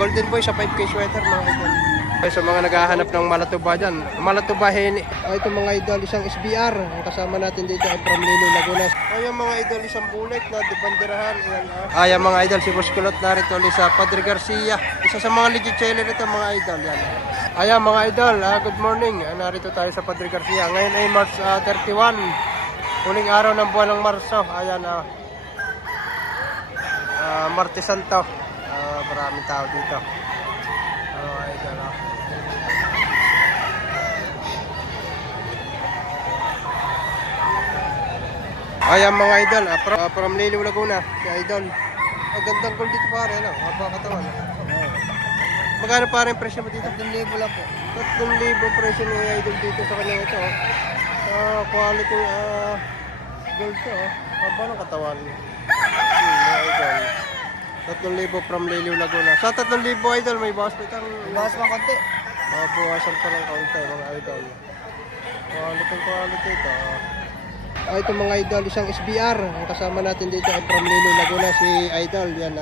Golden Boy sa 5K sweater mga idol. Sa mga naghahanap ng malatuba dyan, malatubahin. Ito mga idol, isang SBR. Ang kasama natin dito ay from Lilo, Laguna. Ayan mga idol, isang bullet na debanderahan. Ayan mga idol, si Boss Kulot narito ulit sa Padre Garcia. Isa sa mga legit seller ito mga idol. Yan. Ayan mga idol, good morning. Narito tayo sa Padre Garcia. Ngayon ay March 31. Huling araw ng buwan ng Marso. Ayan, Martes Santo. Maraming tao dito. Idol, Ayan mga idol, from Lilo, Laguna, si Idol. Ang gandang gold dito pare, ano? Haba katawan. Magkano pare yung presyo mo dito? 3,000 lang po. 3,000 presyo ni Idol dito sa kanya ito. Quality gold to. Haba ng katawan. Idol. 3,000 from Lilo, Laguna. Sa 3,000 Idol, may bawas pa itang... Bawas pa konti. Mabawasan pa ng kaunti mga Idol. Quality ito. Ito mga idol, isang SBR. Ang kasama natin dito ay from Lilo, Laguna, si Idol. Yan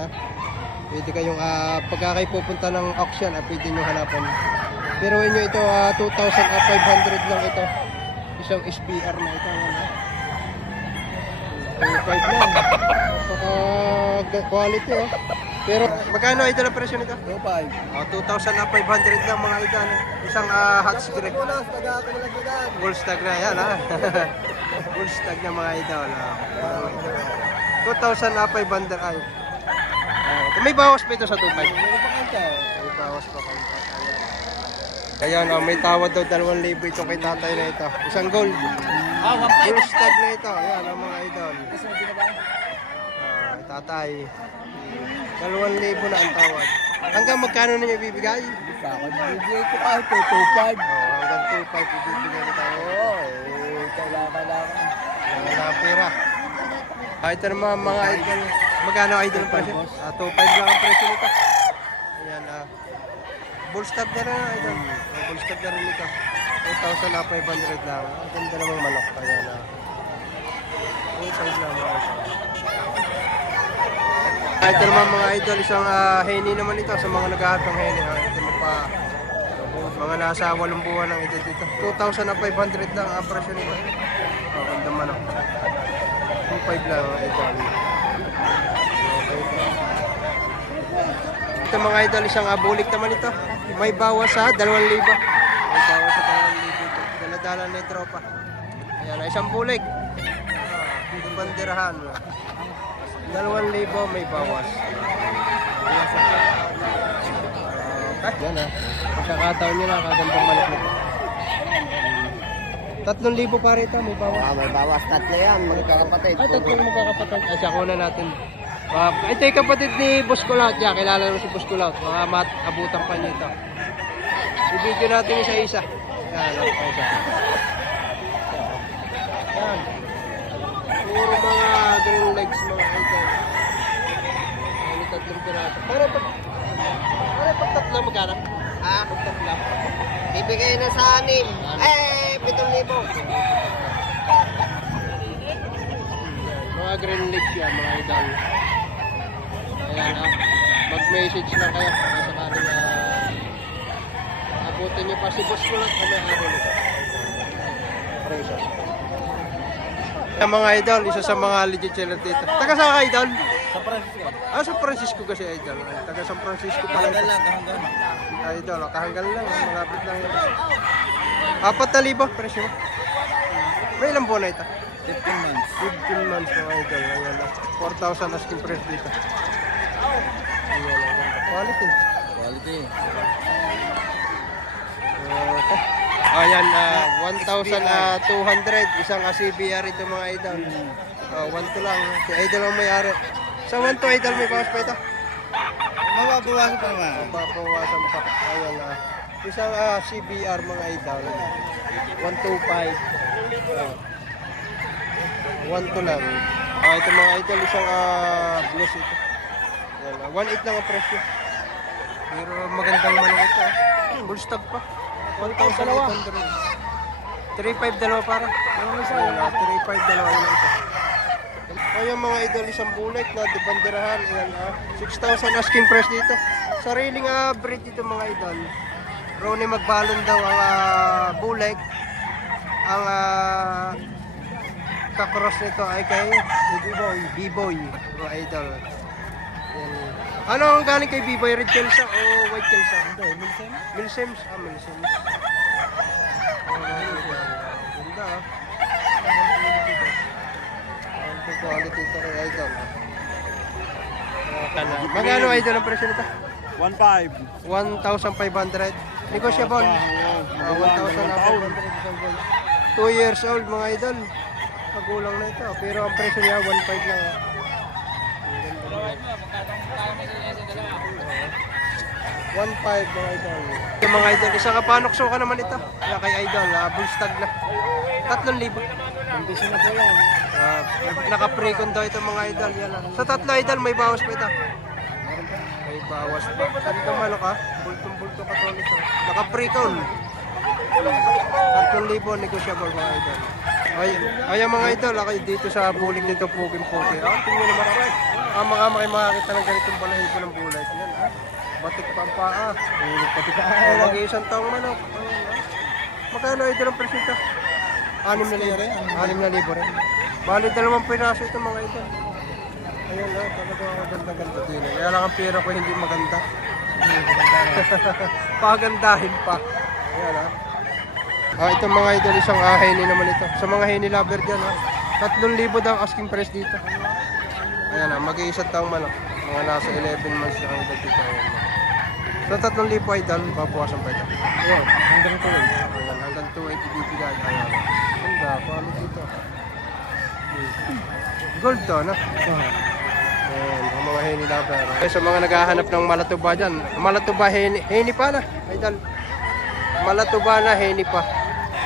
pwede kayong pagka kayo pupunta ng auction, pwede nyo hanapan. Pero inyo ito 2,500 lang ito. Isang SBR na ito. 2,500 lang. Napaka quality Pero magkano idol ang presyo nito? 2,500 lang mga idol. Isang hot script. Bullstag na yan Bullstag na mga idol. 2,500 ay. May bawas pa ito sa 2,500. May bawas pa kayo. Ayan, may tawad daw 2,000 ito kay tatay na ito. Isang gold. Bullstag na ito. Ayan mga idol. Tatay. 2,000 na ang tawad. Hanggang magkano na niya ibibigay? Bibigay ko kahit 2,500. Hanggang 2,500 ibibigay na tayo. Kailangan. Wala pera. Ito naman mga idol. Magkano idol ang presyo? 2,500 lang ang presyo nito. Ayan bullstag na rin idol. Bullstag na rin ito. 2,500 lang. Ang ganda namang manok. Ayan 2,500 lang mga idol. Ito naman mga idol, isang heni naman ito sa mga naghahanap ng heni. Ito mga nasa 8 buwan ng edad dito. 2,500 lang ang presyo nito. Ganda man 2,500 lang idol. Ito mga idol, isang bulik naman ito. May bawas sa 2,000. May bawas sa 2,000 ito. Daladala na yung tropa. Ayan, isang bulik. Ito banderahan. 2,000 may bawas. Yan pagkakataon nyo na kagandang manok nito. 3,000 pa rito, may bawas. May bawas. Tatlo yan, magkakapatid. Ay, 3 magkakapatid. Ay, siya kuna natin. Ito yung kapatid ni Boss Kulot. Yan, kilala naman si Boss Kulot. Mga abutan pa niya ito. I-video natin isa-isa. Yan, isa. Yan. Puro mga green legs mga idol. Ano 3 pirato. Para pag 3 magkano? Pag 3. Ibigay na sa 6. 7,000. Mga green legs yan mga idol. Ayan mag-message lang kayo. Sakaling abutin nyo pa si Boss Kulot o may araw nito. Preso. Mga idol, isa sa mga legit seller dito. Taga saan ka idol? Sa Francisco. San Francisco kasi idol. Taga San Francisco pala ito. Idol, kahanggal lang. Malapit lang yun. 4,000 presyo mo. May ilang buwan na ito? 15 months. 15 months mga idol. Ayan lang. 4,000 asking price dito. Ayan lang. Quality. Okay. Ayan, 1,200. Isang CBR ito mga idol. 1,2 lang. Si idol ang may-ari. Sa 1,2 idol may bawas pa ito? Mababawasan pa naman. Mababawasan pa. Ayan isang CBR mga idol. 1,250. 1,2 lang. Ito mga idol, isang blues ito. Ayan, 1,800 lang ang presyo. Pero magandang manok ito. Bullstag pa. 1,800. 3,500 dalawa para. 3,500 dalawa yun isa. O yung mga idol, isang bullet na debanderahan. Ayan, 6,000 asking price dito. Sariling breed dito mga idol. Ronnie Magbalon daw ang bullet. Ang kakross nito ay kay B-Boy, mga idol. Ayan. Ano ang galing kay B-Boy? Red Kelsa o White Kelsa? Milsems? Milsems. Ganda Ang quality ito rin idol. Magkano idol ang presyo nito? 1.5. 1,500. Negotiable. 1,500. 2 years old mga idol. Pagulang na ito. Pero ang presyo niya 1.5 lang. 1.5 mga idol. Yung mga idol, isang kapanokso ka naman ito. Kaya kay idol, bull stag na. 3,000. Kondisyon na po yan. Naka-pre-con daw ito mga idol. Yan lang. Sa 3 idol, may bawas pa ito. May bawas pa. Saan ka manok ha? Bultong-bulto ka to nito. Naka-pre-con. 3,000 negotiable mga idol. Ay mga idol, ako dito sa bulig nito Pukim-Puki. Tingnan naman ako. Ama-ama kayo makakita ng ganitong balahibo ng bulay. Yan ha. Batik pa ang paa. Bulig pati pa. Mag-iisang taong manok. Magkano idol ang presyo ito? 6,000 rin. Bali 2 piraso ito mga idol. Ayan na, talaga ako ganda-ganda din. Kaya lang ang pera ko hindi maganda. Pagandahin pa. Ayan ha. Itong mga idol, isang henny naman ito. Sa mga henny lover dyan ha. 3,000 daw asking price dito. Ayan ha, mag-iisang taong manok. Mga nasa 11 months na ang edad dito. Sa 3,000 idol, babawasan pa ito. Ayan, hanggang 2. Ayan, hanggang 2 ibibigay. Ayan. Ganda, quality ito. Gold to, no? Ayan, ang mga henny lover. Sa mga naghahanap ng malatuba dyan. Malatuba, henny pa na. Idol. Malatuba na, henny pa.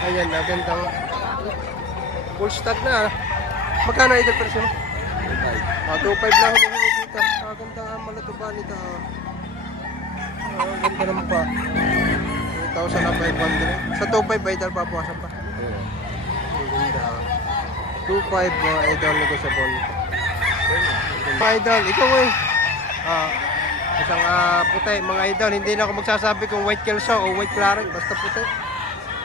Ayan, gandang full stag na. Magkano idol presyo? 2.5 lang humingi dito. Ganda ang malatuba nito. Ganda naman pa. 2,500. Sa 2.5 idol papuwasan pa. Ganda. 2.5 mga idol negotiable. Mga idol, ikaw isang puti mga idol. Hindi na ako magsasabi kung white kelso o white claret. Basta puti.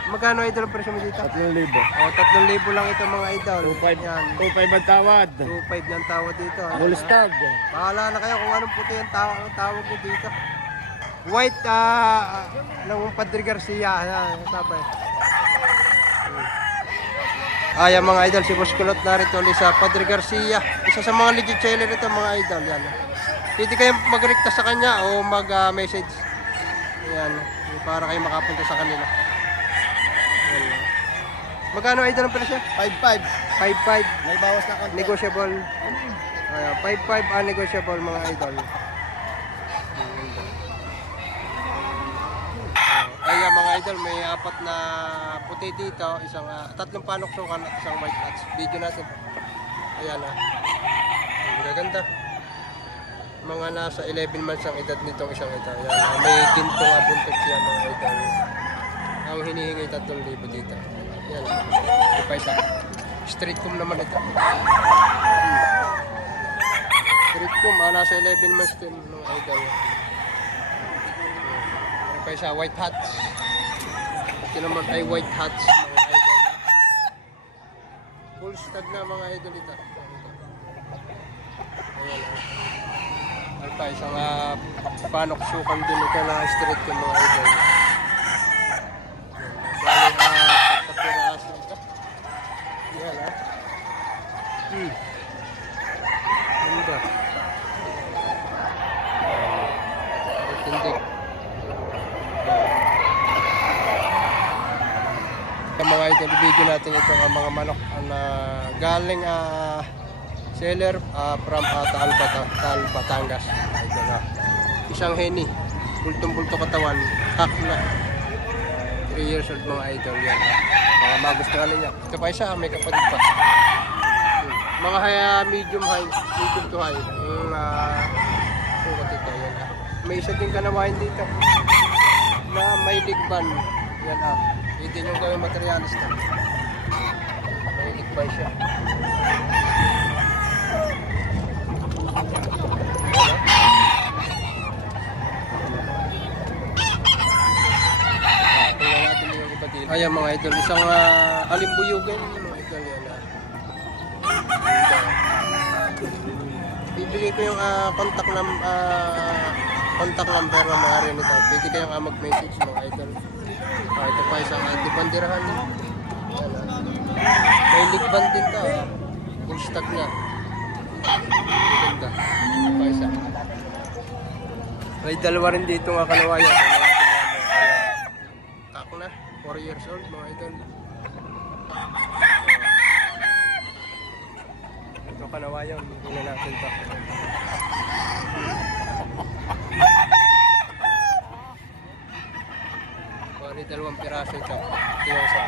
Magkano idol ang presyo mo dito? 3,000. 3,000 lang ito mga idol. 2.5 Yan. 2.5 ang tawad. 2.5 lang tawad dito. Bull stag. Bahala na kayo kung anong puti ang tawag nyo dito. White, ng Padre Garcia. Sabay. Ayan mga idol, si Boss Kulot narito ulit sa Padre Garcia. Isa sa mga legit seller ito mga idol. Yan. Pwede kayo mag-recta sa kanya o mag-message. Ayan. Para kayo makapunta sa kanila. Ayan. Magkano idol ang presyo? 5.5. 5.5. May bawas na konti. Negotiable. Ayan, 5.5 negotiable mga idol. Ayan mga idol, may 4 na puti dito, isang 3 panoksukan at isang white hats. Video natin. Ayan gaganda. Mga nasa 11 months ang edad nitong isang ito. Ayan, may gintong buntot siya mga idol. Ang hinihingi 3,000 dito. Ayan, ipa isa. Street comb naman ito. Street comb, nasa 11 months din mga idol. Pa isa, white hats. Ito naman ay white hats mga idol. Full stag na mga idol ito. Ayan. Ay pa isang panoksukan din ito na street yung mga idol. Bali pagkapiraso ito. Ayan Ganda. Tindig. Mga idol, video natin ito ang mga manok na galing seller from Taal, Batangas. Isang henny, bultong-bulto katawan, hak na 3 years old mga idol yan. Mga magustuhan ninyo. Ito pa isa, may kapatid pa. Mga medium to high. Yung sukat ito, yan May isa din kanawain dito na may ligban. Yan Hindi nyo gawin materialista. May ligban siya. Ayan mga idol, isang alimbuyugan mga idol yan. Bibigay ko yung contact number ng mga rin ito. Pwede kayong mag-message mga idol. Ito pa isang antibandirahan. May ligband din to. Full stock niya. Ganda. Ito pa isa. May dalawa rin dito nga kanawayan. Ako na, 4 years old mga idol. Ito kanawayan, hindi na natin ito. Bali, 2 piraso ito. Ito yung isa.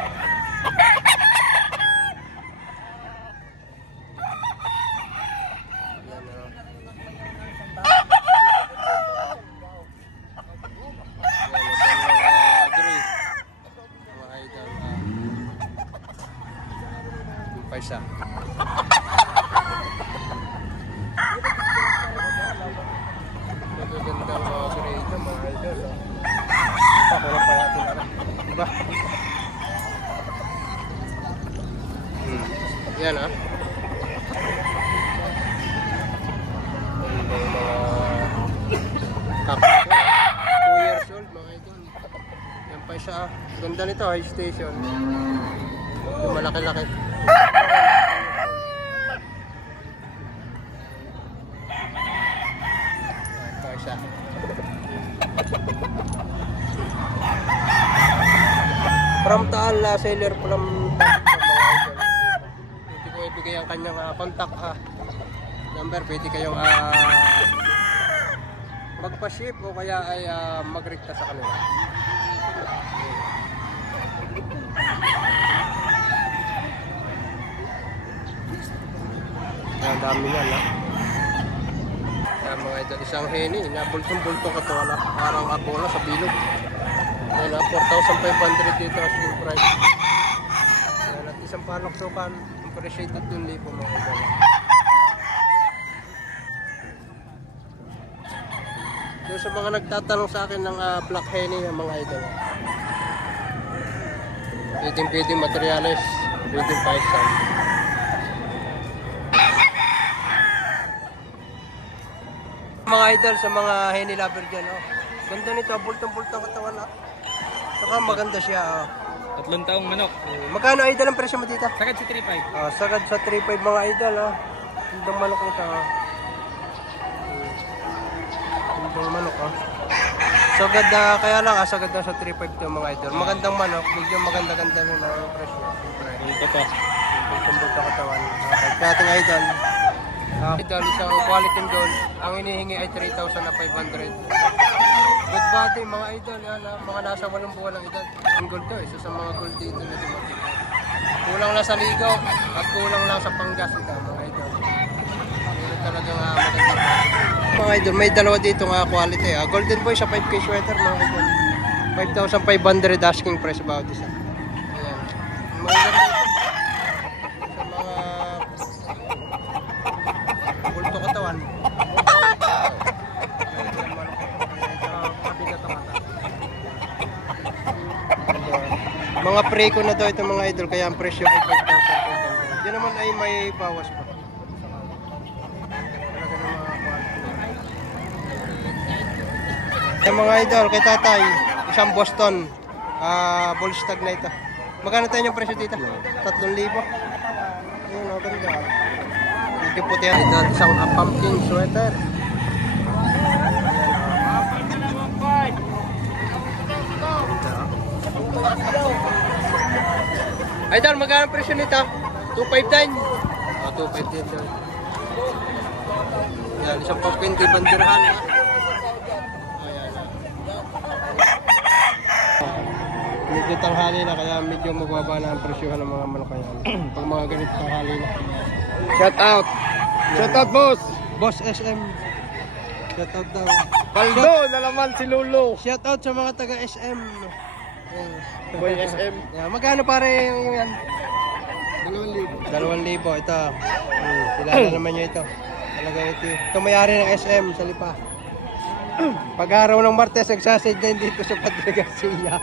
Paisa. Magagandang mga sirito, mga idol. Pakulang pa natin na rin. Diba? Yan ah. Ang mga kakos ko. 2 years old, mga idol. Yan pa isa ah. Ganda nito, high station. Yung malaki-laki. Isa. From Taal, seller from mga idol. Pwede ko ibigay ang kanyang contact number. Pwede kayong magpa-ship o kaya ay mag-recta sa kanila. Ang dami na mga idol, isang heni na bultong-bultong katawan parang abola sa bilog. Ayan 4,500 dito as yung price. Ayan, at isang panoksukan, appreciate at 2,000 mga idol. So, sa mga nagtatanong sa akin ng black heni ng mga idol, pwedeng materials, pwedeng paisan. Mga idol, sa mga henny lover dyan, oh. Ganda nito, bultong-bultong katawan, ah. Saka maganda siya, oh. 3 taong manok. Magkano idol ang presyo mo dito? Sagad sa 3.5. Sagad sa 3.5 mga idol, oh. Gandang manok nito, oh. Gandang manok, oh. Sagad, kaya lang, sagad na sa 3.5 to mga idol. Magandang manok, medyo maganda-ganda rin ang presyo. Ito po. Bultong-bultong katawan. Okay, kaya ating idol. Idol, isang quality gold. Ang hinihingi ay 3,500. Good body mga idol, yan, mga nasa 8 buwan ng edad. Ang gold to, isa sa mga gold dito na dumating. Kulang lang sa ligaw at kulang lang sa panggas ito mga idol. Pero talagang maganda. Mga idol, may dalawa dito nga quality. Golden boy sa 5K sweater mga idol. 5,500 asking price about isa. Ayan. Maganda dito. Sa mga bulto katawan. Mga pre-ko na daw ito mga idol, kaya ang presyo ay 5,000. Diyan naman ay may bawas pa. Talaga ng mga quality. Yung mga idol, kay tatay, isang Boston bull stag na ito. Magkano tayo yung presyo dito? 3,000. Ayun, maganda. Medyo puti yan. Idol, isang pumpkin sweater. Idol, magkano ang presyo nito? 259. 259 dito. Yan, isang pumpkin di bandirahan. Ayan. Medyo tanghali na, kaya medyo mababa na ang presyohan ng mga manok yan. Pag mga ganito tanghali na. Shout out! Shout out, boss! Boss SM. Shout out daw. Paldo na naman si Lolo! Shout out sa mga taga SM. Boy SM. Yeah, magkano pare yung yan? 2,000. 2,000 ito. Kilala naman nyo ito. Talaga ito. Ito may-ari ng SM sa Lipa. Pag araw ng Martes, nagsasage din dito sa Padre Garcia.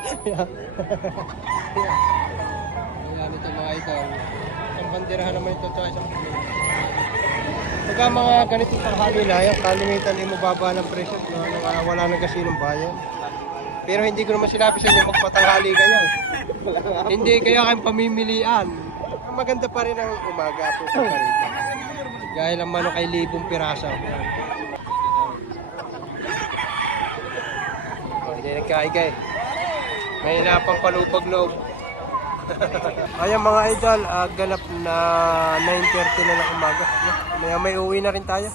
Ayan ito mga idol. Isang banderahan naman ito tsaka isang pulong. Pagka mga ganitong tanghali na, yung kalimitan ay mababa ng presyo. Wala nang kasi ng bayan. Pero hindi ko naman sinabi sa inyo magpatanghali kayo. Hindi kaya kayong pamimilian. Ang maganda pa rin ang umaga po pa rin. Gaya ng manok ay 1,000 piraso. Hindi nagkaigay. May napang palupag loob. Ayan mga idol, ganap na 9:30 na ng umaga. May uwi na rin tayo.